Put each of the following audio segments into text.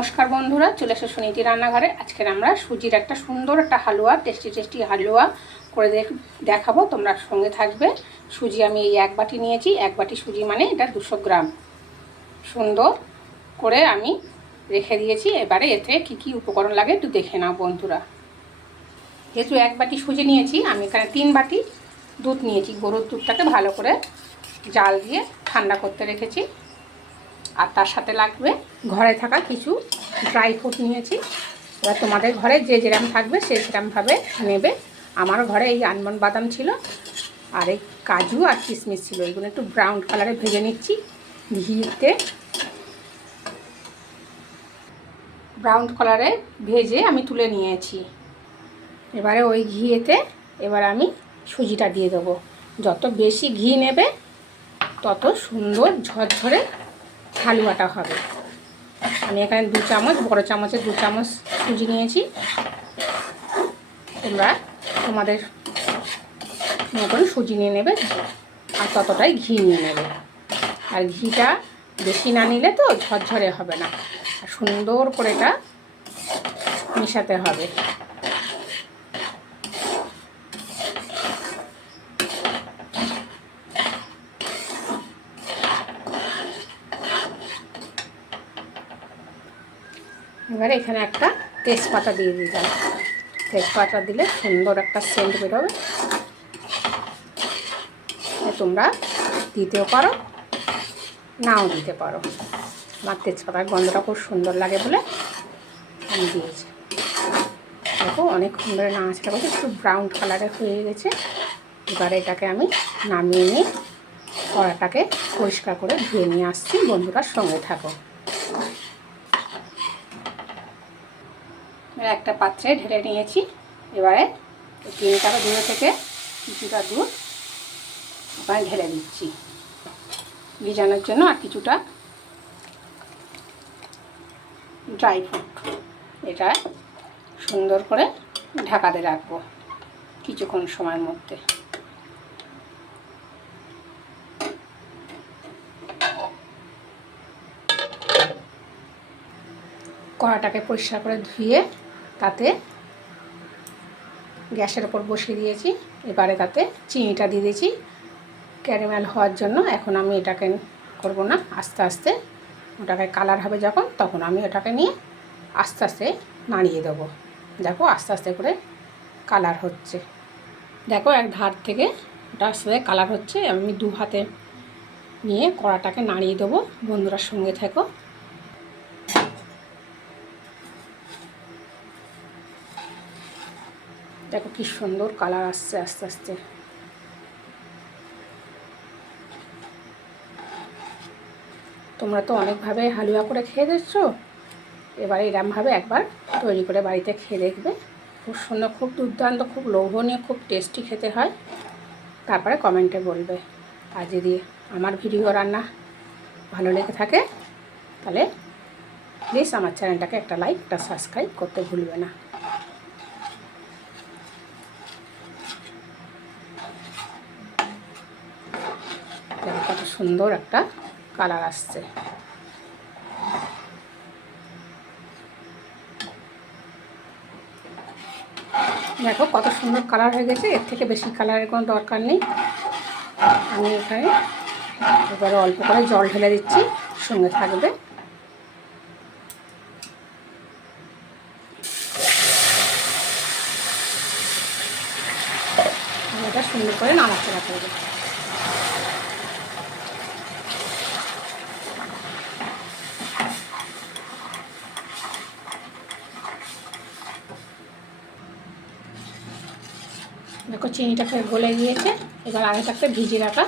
নমস্কার বন্ধুরা, চলে এসে সুনীতি রান্নাঘরে। আজকের আমরা সুজির একটা সুন্দর একটা হালুয়া, টেস্টি হালুয়া করে দেখাবো। তোমরা সঙ্গে থাকবে। সুজি আমি এই এক বাটি নিয়েছি। এক বাটি সুজি মানে এটা 200 গ্রাম। সুন্দর করে আমি রেখে দিয়েছি। এবারে এতে কি কি উপকরণ লাগে একটু দেখে নাও বন্ধুরা। যেহেতু এক বাটি সুজি নিয়েছি, আমি এখানে 3 বাটি দুধ নিয়েছি। গরুর দুধটাকে ভালো করে জাল দিয়ে ঠান্ডা করতে রেখেছি। আর তার সাথে লাগবে ঘরে থাকা কিছু ড্রাই ফ্রুট নিয়েছি। এবার তোমাদের ঘরে যে যেরকম থাকবে সে সেরকমভাবে নেবে। আমার ঘরে এই আলমন্ড বাদাম ছিল, আর এই কাজু আর কিশমিশ ছিল। এগুলো একটু ব্রাউন কালারে ভেজে নিচ্ছি ঘিতে। ব্রাউন কালারে ভেজে আমি তুলে নিয়েছি। এবারে ওই ঘিয়েতে এবার আমি সুজিটা দিয়ে দেবো। যত বেশি ঘি নেবে তত সুন্দর ঝরঝরে হালুয়াটা হবে। আমি এখানে 2 চামচ, বড় চামচের 2 চামচ সুজি নিয়েছি। তোমরা তোমাদের মতন সুজি নিয়ে নেবে আর ততটাই ঘি নিয়ে নেবে। আর ঘিটা বেশি না নিলে তো ঝরঝরে হবে না। আর সুন্দর করে এটা মেশাতে হবে। এবারে এখানে একটা তেজপাতা দিয়ে দিলাম। তেজপাতা দিলে সুন্দর একটা সেন্ট বেরোবে। তোমরা দিতেও পারো, নাও দিতে পারো। আমার তেজপাতার গন্ধটা খুব সুন্দর লাগে বলে আমি দিয়েছি। দেখো অনেকক্ষণ ধরে নাড়াচাড়া করছি, একটু ব্রাউন কালারে হয়ে গেছে। এবারে এটাকে আমি নামিয়ে নিয়ে কড়াটাকে পরিষ্কার করে ধুয়ে নিয়ে আসছি। বন্ধুরার সঙ্গে থাকো। একটা পাত্রে ঢেলে নিয়েছি। এবারে 3 কাপ দুধ থেকে কিছুটা দুধ ওখানে ঢেলে দিচ্ছি ভিজানোর জন্য। আর কিছুটা ড্রাই ফ্রুট এটা সুন্দর করে ঢাকাতে রাখবো কিছুক্ষণ সময়ের মধ্যে। কড়াটাকে পরিষ্কার করে ধুয়ে তাতে গ্যাসের ওপর বসিয়ে দিয়েছি। এবারে তাতে চিনিটা দিয়ে দিয়েছি ক্যারামেল হওয়ার জন্য। এখন আমি এটাকে করব না, আস্তে আস্তে ওটাকে কালার হবে যখন, তখন আমি ওটাকে নিয়ে আস্তে আস্তে নাড়িয়ে দেবো। দেখো আস্তে আস্তে করে কালার হচ্ছে। দেখো এক ধার থেকে ওটা আস্তে আস্তে কালার হচ্ছে। আমি 2 হাতে নিয়ে কড়াটাকে নাড়িয়ে দেবো। বন্ধুরার সঙ্গে থেকো। দেখো কি সুন্দর কালার আসছে আস্তে আস্তে। তোমরা তো অনেকভাবে হালুয়া করে খেয়ে দিচ্ছো। এবারে এরমভাবে একবার তৈরি করে বাড়িতে খেয়ে দেখবে। খুব সুন্দর, খুব দুর্দান্ত, খুব লোভনীয়, খুব টেস্টি খেতে হয়। তারপরে কমেন্টে বলবে। আর যদি আমার ভিডিও রান্না ভালো লেগে থাকে তাহলে প্লিজ আমার চ্যানেলটাকে একটা লাইক, একটা সাবস্ক্রাইব করতে ভুলবে না। কত সুন্দর একটা কালার আসছে। দেখো কত সুন্দর কালার হয়ে গেছে। এর থেকে বেশি কালারের কোনো দরকার নেই। আমি এখানে এবারে অল্প করে জল ঢেলে দিচ্ছি, সঙ্গে থাকবে। এটা সুন্দর করে নাড়াচাড়া করবে। দেখো চিনিটা গলে গিয়েছে। এবার আগে থাকতে ভিজিয়ে রাখা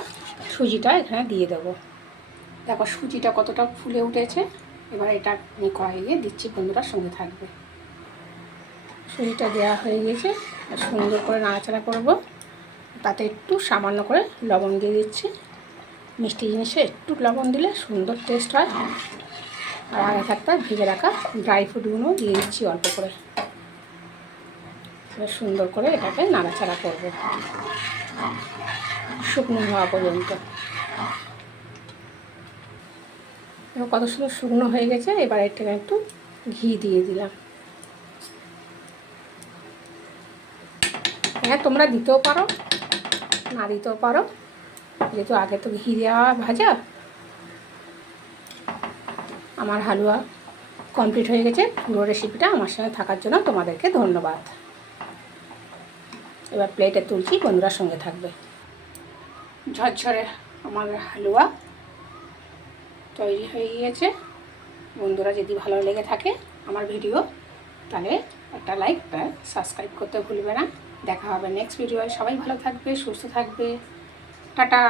সুজিটা এখানে দিয়ে দেবো। দেখো সুজিটা কতটা ফুলে উঠেছে। এবার এটা আমি কড়াইয়ে দিচ্ছি। বন্ধুরার সঙ্গে থাকবে। সুজিটা দেওয়া হয়ে গিয়েছে। সুন্দর করে নাড়াচাড়া করব। তাতে একটু সামান্য করে লবণ দিয়ে দিচ্ছি। মিষ্টি জিনিসে একটু লবণ দিলে সুন্দর টেস্ট হয়। আর আগে থাকতে ভেজে রাখা ড্রাই ফ্রুটগুলো দিয়ে দিচ্ছি অল্প করে। সুন্দর করে এটাকে নাড়াচাড়া করব শুকনো হওয়া পর্যন্ত। কত সুন্দর শুকনো হয়ে গেছে। এবার এটাকে একটু ঘি দিয়ে দিলাম। হ্যাঁ, তোমরা দিতেও পারো, না দিতেও পারো, যেহেতু আগে তো ঘি দেওয়া ভাজা। আমার হালুয়া কমপ্লিট হয়ে গেছে। পুরো রেসিপিটা আমার সঙ্গে থাকার জন্য তোমাদেরকে ধন্যবাদ। এবার প্লেটে তুলছি, বন্ধুরার সঙ্গে থাকবে। ঝরঝরে আমার হালুয়া তৈরি হয়ে গিয়েছে। বন্ধুরা যদি ভালো লেগে থাকে আমার ভিডিও, তাহলে একটা লাইক, একটা সাবস্ক্রাইব করতে ভুলবে না। দেখা হবে নেক্সট ভিডিওয়। সবাই ভালো থাকবে, সুস্থ থাকবে। টাটা।